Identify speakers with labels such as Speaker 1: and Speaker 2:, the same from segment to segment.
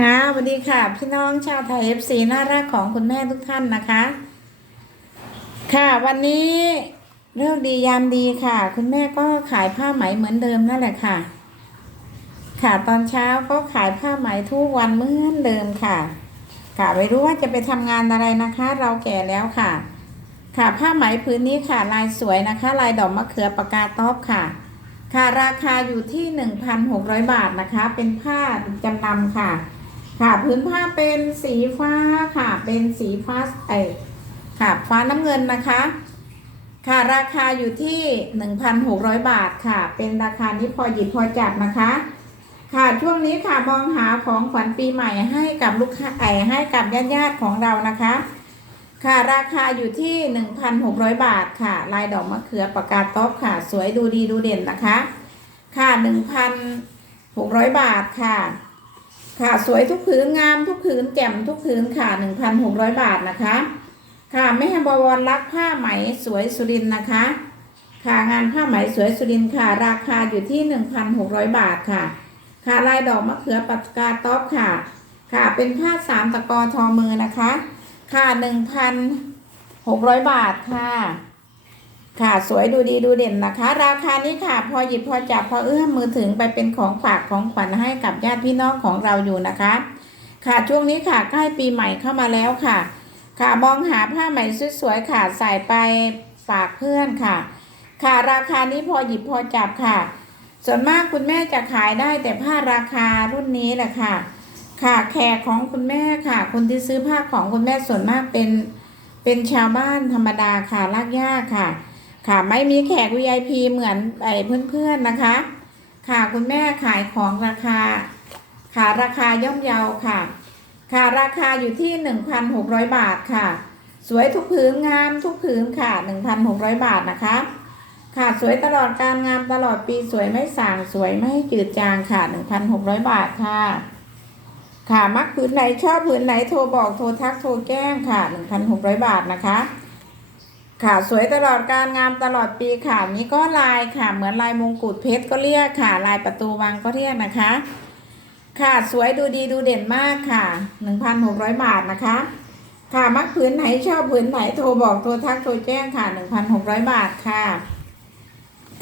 Speaker 1: ค่ะสวัสดีค่ะ พี่น้องชาวไทยเอฟซีน่ารักของคุณแม่ทุกท่านนะคะ ค่ะวันนี้เรื่องดียามดีค่ะ คุณแม่ก็ขายผ้าไหมเหมือนเดิมนั่นแหละค่ะ ค่ะตอนเช้าก็ขายผ้าไหมทุกวันเหมือนเดิมค่ะ ค่ะไม่รู้ว่าจะไปทำงานอะไรนะคะ เราแก่แล้วค่ะ ค่ะผ้าไหมพื้นนี้ค่ะลายสวยนะคะ ลายดอกมะเขือปากกาต๊อบค่ะ ค่ะราคาอยู่ที่ 1,600 บาทนะคะ เป็นผ้าจำนำค่ะ ค่ะพื้นผ้าเป็นสีฟ้าค่ะ เป็นสีฟ้าไอค่ะฟ้าน้ำเงินนะคะ ค่ะราคาอยู่ที่ 1,600 บาทค่ะ เป็นราคาที่พอหยิบพอจับนะคะ ค่ะช่วงนี้ค่ะมองหาของขวัญปีใหม่ให้กับลูกค้าไอให้กับญาติญาติของเรานะคะ ค่ะราคาอยู่ที่ 1,600 บาทค่ะ ลายดอกมะเขือปากกาต๊อบค่ะ สวยดูดีดูเด่นนะคะ ค่ะ 1,600 บาทค่ะ ค่ะสวยทุกผืนงามทุกผืนแจ่มทุกผืนค่ะ 1,600 บาทนะคะ ค่ะแม่บวรรักผ้าไหมสวยสุรินนะคะ ค่ะงานผ้าไหมสวยสุรินค่ะ ราคาอยู่ที่ 1,600 บาทค่ะ ค่ะลายดอกมะเขือปากกาต๊อบค่ะ ค่ะเป็นผ้าสามตะกอทอมือนะคะ ค่ะ 1,600 บาทค่ะ ค่ะสวยดูดีดูเด่นนะคะ ราคานี้ค่ะ พอหยิบพอจับพอเอื้อมมือถึงไปเป็นของฝากของขวัญให้กับญาติพี่น้องของเราอยู่นะคะ ค่ะช่วงนี้ค่ะใกล้ปีใหม่เข้ามาแล้วค่ะ ค่ะมองหาผ้าไหม่สวยๆค่ะใส่ไปฝากเพื่อนค่ะ ค่ะราคานี้พอหยิบพอจับค่ะ ส่วนมากคุณแม่จะขายได้แต่ผ้าราคารุ่นนี้แหละค่ะ ค่ะแขกของคุณแม่ค่ะ คนที่ซื้อผ้าของคุณแม่ส่วนมากเป็นเป็นชาวบ้านธรรมดาค่ะลากย่าค่ะ ค่ะไม่มีแขก VIP เหมือนไอ้เพื่อนๆนะคะ ค่ะคุณแม่ขายของราคา ค่ะราคาย่อมเยาค่ะ ค่ะราคาอยู่ที่ 1,600 บาทค่ะ สวยทุกผืนงามทุกผืนค่ะ 1,600 บาทนะคะ ค่ะสวยตลอดการงามตลอดปีสวยไม่สางสวยไม่จืดจางค่ะ 1,600 บาทค่ะ ค่ะมักผืนไหนชอบผืนไหนโทรบอกโทรทักโทรแจ้งค่ะ 1,600 บาทนะคะ ค่ะสวยตลอดการงามตลอดปีค่ะนี่ก็ลายค่ะ เหมือนลายมงกุฎเพชรก็เรียกค่ะ ลายประตูวังก็เรียกนะคะ ค่ะสวยดูดีดูเด่นมากค่ะ 1,600 บาทนะคะ ค่ะมักผืนไหนชอบผืนไหนโทรบอกโทรทักโทรแจ้งค่ะ 1,600 บาทค่ะ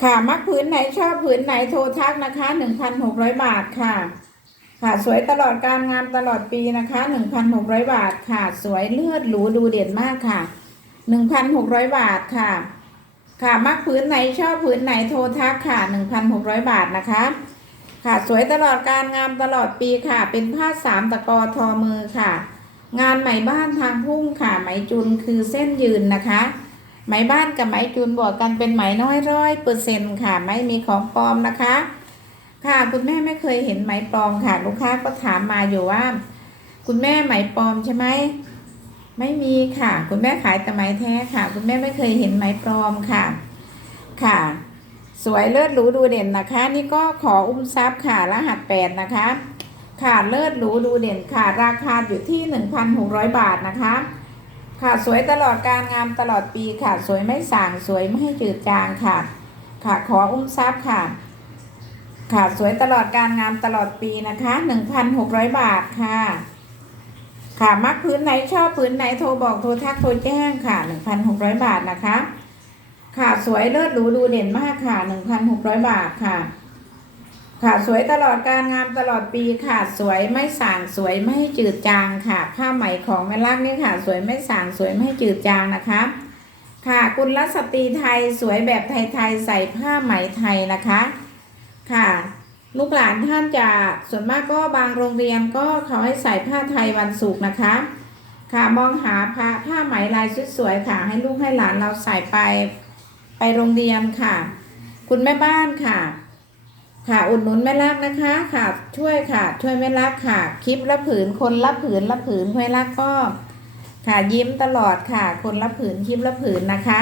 Speaker 1: ค่ะมักผืนไหนชอบผืนไหนโทรทักนะคะ 1,600 บาทค่ะ ค่ะสวยตลอดการงามตลอดปีนะคะ 1,600 บาทค่ะ สวยเลือดหรูดูเด่นมากค่ะ 1,600บาทค่ะ ค่ะมักผืนไหนชอบผืนไหนโทรทักค่ะ1,600บาทนะคะ ค่ะสวยตลอดการงามตลอดปีค่ะ เป็นผ้าสามตะกอทอมือค่ะ งานไหมบ้านทางพุ่งค่ะ ไหมจุนคือเส้นยืนนะคะ ไหมบ้านกับไหมจุนบวกกันเป็นไหมน้อยร้อยเปอร์เซ็นต์ค่ะ ไม่มีของปลอมนะคะ ค่ะคุณแม่ไม่เคยเห็นไหมปลอมค่ะ ลูกค้าก็ถามมาอยู่ว่า คุณแม่ไหมปลอมใช่ไหม ไม่มีค่ะ คุณแม่ขายแต่ไหมแท้ค่ะ คุณแม่ไม่เคยเห็นไหมปลอมค่ะ ค่ะ สวยเลิศหรูดูเด่นนะคะ นี่ก็ขออุ้มทรัพย์ค่ะ รหัสแปดนะคะ ค่ะเลิศหรูดูเด่นค่ะ ราคาอยู่ที่1,600บาทนะคะ ค่ะสวยตลอดการงามตลอดปีค่ะ สวยไม่สางสวยไม่ให้จืดจางค่ะ ค่ะขออุ้มทรัพย์ค่ะ ค่ะสวยตลอดการงามตลอดปีนะคะ1,600บาทค่ะ ค่ะมักพื้นไหนชอบพื้นไหนโทรบอกโทรทักโทรแจ้งค่ะ1,600บาทนะคะ ค่ะสวยเลิศหรูดูเด่นมากค่ะ1,600บาทค่ะ ค่ะสวยตลอดการงามตลอดปีค่ะ สวยไม่สางสวยไม่จืดจางค่ะ ผ้าไหมของแม่ลักนี่ค่ะ สวยไม่สางสวยไม่จืดจางนะคะ ค่ะกุลสตรีไทยสวยแบบไทยๆใส่ผ้าไหมไทยนะคะ ค่ะ ลูกหลานท่านจะส่วนมากก็บางโรงเรียนก็เขาให้ใส่ผ้าไทยวันศุกร์นะคะ ค่ะมองหาผ้าผ้าไหมลายสวยๆค่ะ ให้ลูกให้หลานเราใส่ไปไปโรงเรียนค่ะ คุณแม่บ้านค่ะ ค่ะอุดหนุนแม่รักนะคะค่ะ ช่วยค่ะ ช่วยแม่รักค่ะ คลิปละผืนคนละผืนละผืนแม่รักก็ ค่ะยิ้มตลอดค่ะ คนละผืนคลิปละผืนนะคะ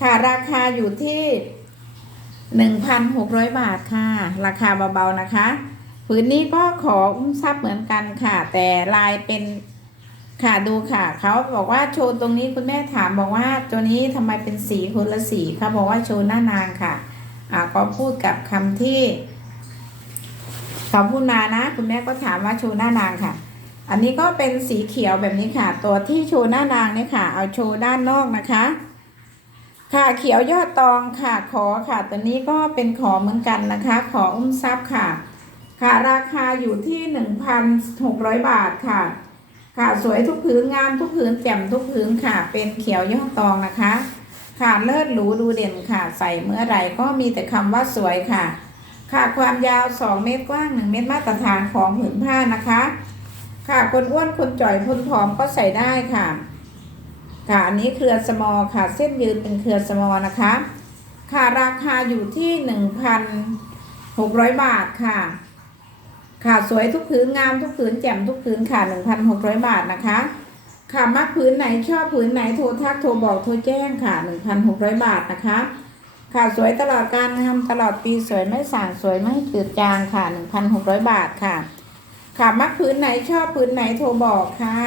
Speaker 1: ค่ะราคาอยู่ที่ 1,600 บาทค่ะ ราคาเบาๆนะคะผืนนี้ก็ขออุ้มทรัพย์เหมือนกันค่ะ แต่ลายเป็นค่ะดูค่ะเขาบอกว่าโชว์ตรงนี้คุณแม่ถามบอกว่าตัวนี้ทำไมเป็นสีคนละสีเขาบอกว่าโชว์หน้านางค่ะอ่าก็พูดกับคำที่ขอบคุณนานะ คุณแม่ก็ถามว่าโชว์หน้านางค่ะ อันนี้ก็เป็นสีเขียวแบบนี้ค่ะ ตัวที่โชว์หน้านางเนี่ยค่ะ เอาโชว์ด้านนอกนะคะ ค่ะเขียวยอดตองค่ะขอค่ะตัวนี้ก็เป็นขอเหมือนกันนะคะ ขออุ้มทรัพย์ค่ะ ค่ะราคาอยู่ที่หนึ่งพันหกร้อยบาทค่ะ ค่ะสวยทุกผืนงามทุกผืนแจ่มทุกผืนค่ะ เป็นเขียวยอดตองนะคะ ค่ะเลิศหรูดูเด่นค่ะ ใส่เมื่อไหร่ก็มีแต่คำว่าสวยค่ะ ค่ะความยาว 2 เมตรกว้าง 1 เมตรมาตรฐานของผืนผ้านะคะ ค่ะคนอ้วนคนจ่อยคนผอมก็ใส่ได้ค่ะ ค่ะอันนี้เครือสมอค่ะ เส้นยืนเป็นเครือสมอนะคะ ค่ะราคาอยู่ที่1,600บาทค่ะ ค่ะสวยทุกผืนงามทุกผืนแจ่มทุกผืนค่ะ1,600บาทนะคะ ค่ะมักผืนไหนชอบผืนไหนโทรทักโทรบอกโทรแจ้งค่ะ1,600บาทนะคะค่ะสวยตลอดการงามตลอดปีสวยไม่สั่งสวยไม่จืดจางค่ะ1,600บาทค่ะ ค่ะมักผืนไหนชอบผืนไหนโทรบอกค่ะ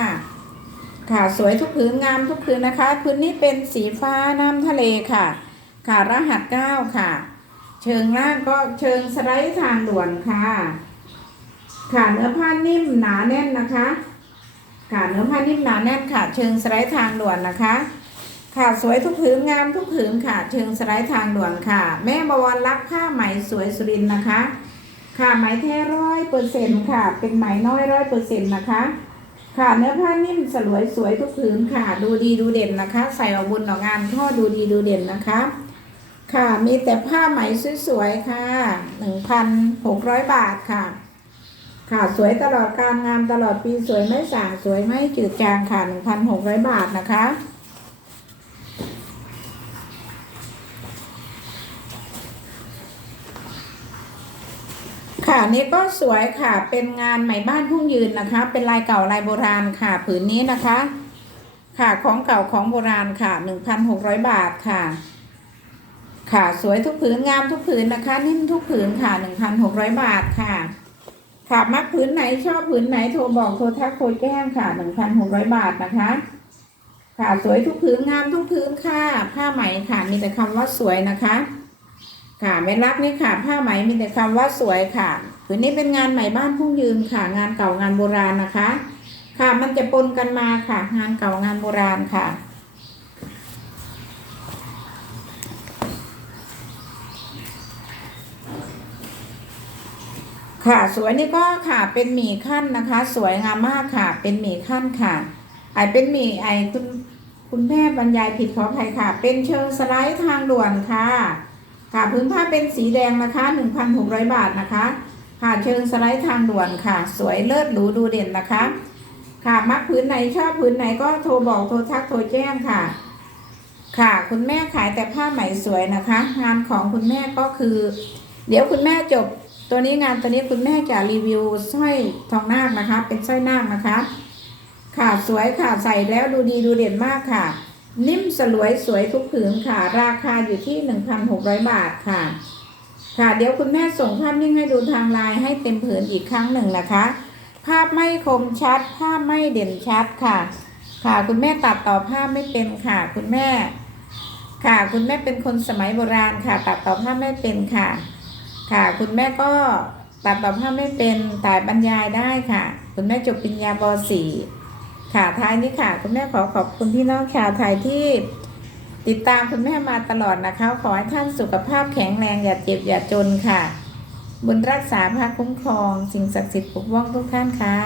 Speaker 1: ค่ะสวยทุกผืนงามทุกผืนนะคะพื้นนี้เป็นสีฟ้าน้ำทะเลค่ะ ค่ะรหัสเก้าค่ะ เชิงล่างก็เชิงสไลด์ทางด่วนค่ะ ค่ะเนื้อผ้านิ่มหนาแน่นนะคะ ค่ะเนื้อผ้านิ่มหนาแน่นค่ะ เชิงสไลด์ทางด่วนนะคะ ค่ะสวยทุกผืนงามทุกผืนค่ะ เชิงสไลด์ทางด่วนค่ะ แม่บวรรักผ้าไหมสวยสุรินนะคะ ค่ะไหมแท้ร้อยเปอร์เซ็นต์ค่ะ เป็นไหมน้อยร้อยเปอร์เซ็นต์นะคะ ค่ะเนื้อผ้านิ่มสลวยสวยทุกผืนค่ะ ดูดีดูเด่นนะคะ ใส่ออกบุญออกงานข้อดูดีดูเด่นนะคะ ค่ะมีแต่ผ้าไหมสวยๆค่ะหนึ่งพันหกร้อยบาทค่ะ ค่ะสวยตลอดการงามตลอดปีสวยไม่ส่างสวยไม่จืดจางค่ะหนึ่งพันหกร้อยบาทนะคะ ค่ะนี่ก็สวยค่ะเป็นงานไหมบ้านพุ่งยืนนะคะ เป็นลายเก่าลายโบราณค่ะ ผืนนี้นะคะ ค่ะของเก่าของโบราณค่ะหนึ่งพันหกร้อยบาทค่ะ ค่ะสวยทุกผืนงามทุกผืนนะคะ นิ่มทุกผืนค่ะหนึ่งพันหกร้อยบาทค่ะ ค่ะมักผืนไหนชอบผืนไหนโทรบอกโทรทักโทรแจ้งค่ะหนึ่งพันหกร้อยบาทนะคะ ค่ะสวยทุกผืนงามทุกผืนค่ะผ้าไหมค่ะมีแต่คำว่าสวยนะคะ ค่ะไม่รักนี่ค่ะ ผ้าไหมมีแต่คำว่าสวยค่ะผืนนี้เป็นงานไหมบ้านพุ่งยืนค่ะ งานเก่างานโบราณนะคะ ค่ะมันจะปนกันมาค่ะ งานเก่างานโบราณค่ะค่ะสวยนี่ก็ค่ะเป็นหมี่ขั้นนะคะ สวยงามมากค่ะ เป็นหมี่ขั้นค่ะไอเป็นหมี่ไอคุณคุณแม่บรรยายผิดขออภัยค่ะ เป็นเชิงสไลด์ทางด่วนค่ะ ค่ะพื้นผ้าเป็นสีแดงนะคะ 1,600 บาทนะคะ ค่ะเชิงสไลด์ทางด่วนค่ะ สวยเลิศหรูดูเด่นนะคะ ค่ะมักพื้นไหนชอบพื้นไหนก็โทรบอกโทรทักโทรแจ้งค่ะ ค่ะคุณแม่ขายแต่ผ้าไหมสวยนะคะ งานของคุณแม่ก็คือ เดี๋ยวคุณแม่จบตัวนี้งานตัวนี้คุณแม่จะรีวิวสร้อยทองนาคนะคะ เป็นสร้อยนาคนะคะ ค่ะสวยค่ะใส่แล้วดูดีดูเด่นมากค่ะ นิ่มสลวยสวยทุกผืนค่ะ ราคาอยู่ที่ 1,600 บาทค่ะ ค่ะ เดี๋ยวคุณแม่ส่งภาพนิ่งให้ดูทางไลน์ให้เต็มผืนอีกครั้งหนึ่งนะคะ ภาพไม่คมชัด ภาพไม่เด่นชัดค่ะ ค่ะ คุณแม่ตัดต่อภาพไม่เป็นค่ะ คุณแม่ ค่ะ คุณแม่เป็นคนสมัยโบราณค่ะ ตัดต่อภาพไม่เป็นค่ะ ค่ะ คุณแม่ก็ตัดต่อภาพไม่เป็นแต่บรรยายได้ค่ะ คุณแม่จบปริญญาบ .4 ค่ะท้ายนี้ค่ะ คุณแม่ขอขอบคุณพี่น้องชาวไทยที่ติดตามคุณแม่มาตลอดนะคะ ขอให้ท่านสุขภาพแข็งแรงอย่าเจ็บอย่าจนค่ะ บุญรักษาพระคุ้มครอง สิ่งศักดิ์สิทธิ์ปกป้องทุกท่านค่ะ